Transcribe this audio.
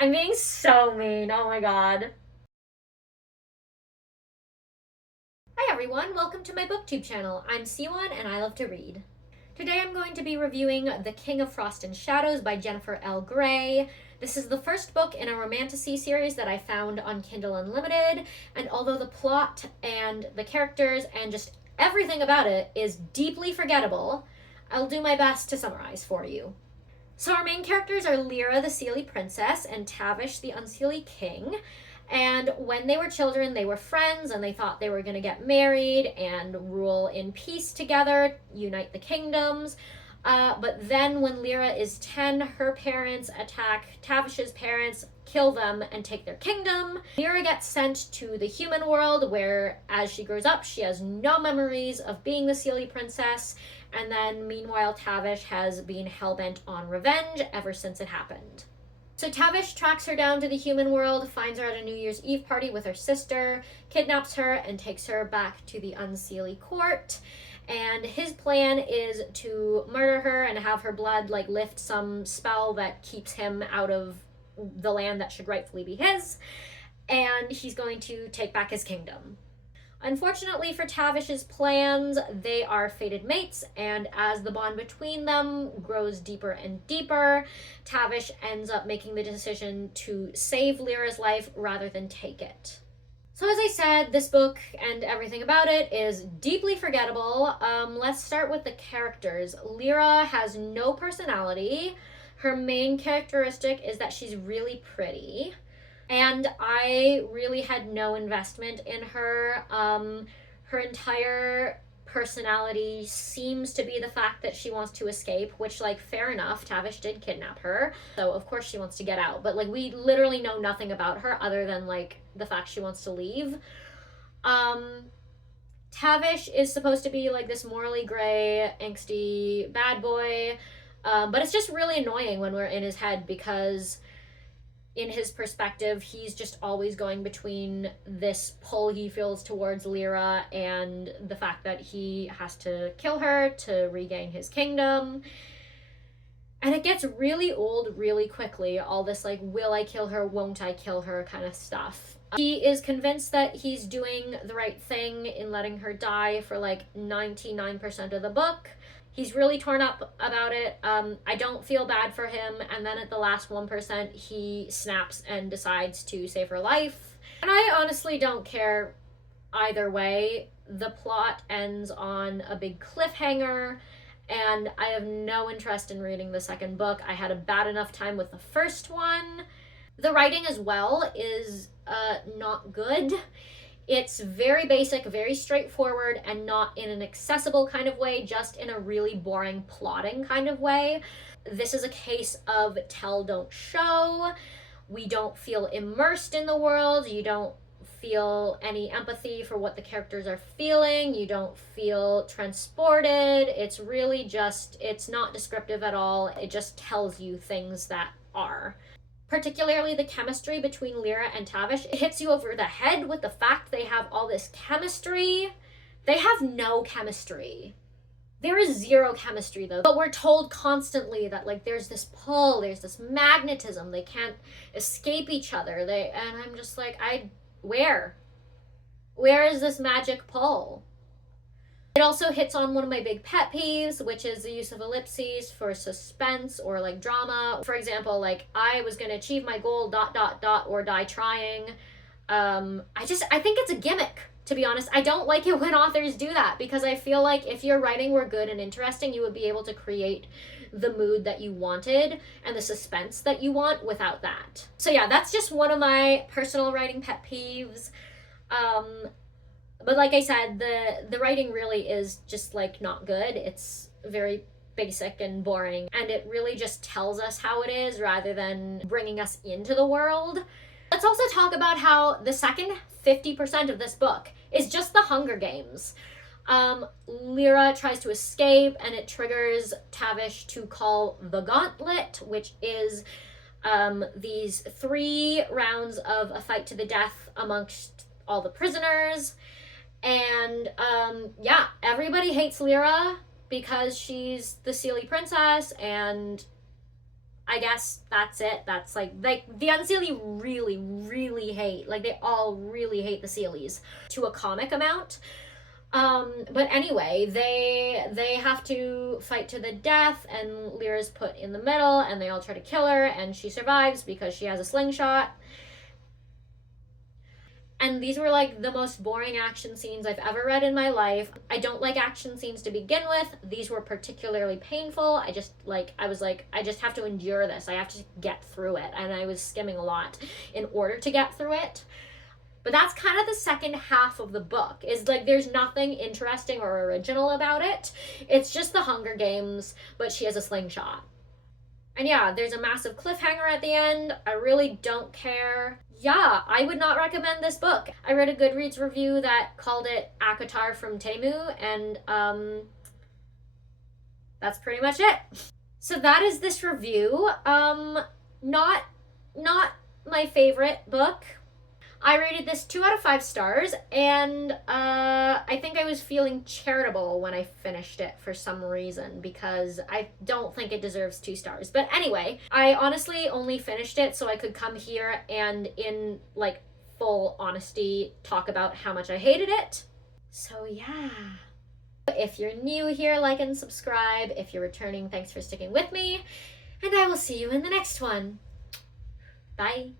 I'm being so mean. Oh my god. Hi everyone, welcome to my booktube channel. I'm Siwan and I love to read. Today I'm going to be reviewing The King of Frost and Shadows by Jennifer L. Gray. This is the first book in a romantasy series that I found on Kindle Unlimited, and although the plot and the characters and just everything about it is deeply forgettable, I'll do my best to summarize for you. So our main characters are Lyra, the Seelie Princess, and Tavish, the Unseelie King. And when they were children, they were friends and they thought they were going to get married and rule in peace together, unite the kingdoms. But then when Lyra is 10, her parents attack Tavish's parents, kill them, and take their kingdom. Lyra gets sent to the human world where, as she grows up, she has no memories of being the Seelie Princess. And then, meanwhile, Tavish has been hell-bent on revenge ever since it happened. So Tavish tracks her down to the human world, finds her at a New Year's Eve party with her sister, kidnaps her, and takes her back to the Unseelie court. And his plan is to murder her and have her blood, lift some spell that keeps him out of the land that should rightfully be his. And he's going to take back his kingdom. Unfortunately for Tavish's plans, they are fated mates, and as the bond between them grows deeper and deeper, Tavish ends up making the decision to save Lyra's life rather than take it. So as I said, this book and everything about it is deeply forgettable. Let's start with the characters. Lyra has no personality. Her main characteristic is that she's really pretty. And I really had no investment in her. Her entire personality seems to be the fact that she wants to escape, which, fair enough, Tavish did kidnap her. So, of course, she wants to get out. But, we literally know nothing about her other than, the fact she wants to leave. Tavish is supposed to be, this morally gray, angsty bad boy. But it's just really annoying when we're in his head because in his perspective, he's just always going between this pull he feels towards Lyra and the fact that he has to kill her to regain his kingdom. And it gets really old really quickly, all this will I kill her, won't I kill her kind of stuff. He is convinced that he's doing the right thing in letting her die for 99% of the book. He's really torn up about it. I don't feel bad for him. And then at the last 1%, he snaps and decides to save her life. And I honestly don't care either way. The plot ends on a big cliffhanger, and I have no interest in reading the second book. I had a bad enough time with the first one. The writing as well is not good. It's very basic, very straightforward, and not in an accessible kind of way, just in a really boring plotting kind of way. This is a case of tell, don't show. We don't feel immersed in the world. You don't feel any empathy for what the characters are feeling. You don't feel transported. It's really just, it's not descriptive at all. It just tells you things that are. Particularly the chemistry between Lyra and Tavish. It hits you over the head with the fact they have all this chemistry. They have no chemistry. There is zero chemistry though. But we're told constantly that there's this pull, there's this magnetism. They can't escape each other. And I'm just where? Where is this magic pull? It also hits on one of my big pet peeves, which is the use of ellipses for suspense or drama. For example, I was going to achieve my goal ... or die trying. I think it's a gimmick, to be honest. I don't like it when authors do that because I feel like if your writing were good and interesting, you would be able to create the mood that you wanted and the suspense that you want without that. So yeah, that's just one of my personal writing pet peeves. But like I said, the writing really is just not good. It's very basic and boring, and it really just tells us how it is rather than bringing us into the world. Let's also talk about how the second 50% of this book is just the Hunger Games. Lyra tries to escape, and it triggers Tavish to call the Gauntlet, which is these 3 rounds of a fight to the death amongst all the prisoners. And yeah, everybody hates Lyra because she's the Seelie Princess, and I guess that's it. That's like the Unseelie really, really hate, like they all really hate the Sealies to a comic amount. But anyway, they have to fight to the death, and Lyra's put in the middle, and they all try to kill her, and she survives because she has a slingshot. And these were like the most boring action scenes I've ever read in my life. I don't like action scenes to begin with. These were particularly painful. I was like, I just have to endure this. I have to get through it. And I was skimming a lot in order to get through it. But that's kind of the second half of the book, is like there's nothing interesting or original about it. It's just the Hunger Games, but she has a slingshot. And yeah, there's a massive cliffhanger at the end. I really don't care. Yeah, I would not recommend this book. I read a Goodreads review that called it Akatar from Temu, and that's pretty much it. So that is this review. Not my favorite book. I rated this 2 out of 5 stars, and I think I was feeling charitable when I finished it for some reason, because I don't think it deserves 2 stars. But anyway, I honestly only finished it so I could come here and in like full honesty talk about how much I hated it. So yeah. If you're new here, like and subscribe. If you're returning, thanks for sticking with me, and I will see you in the next one. Bye.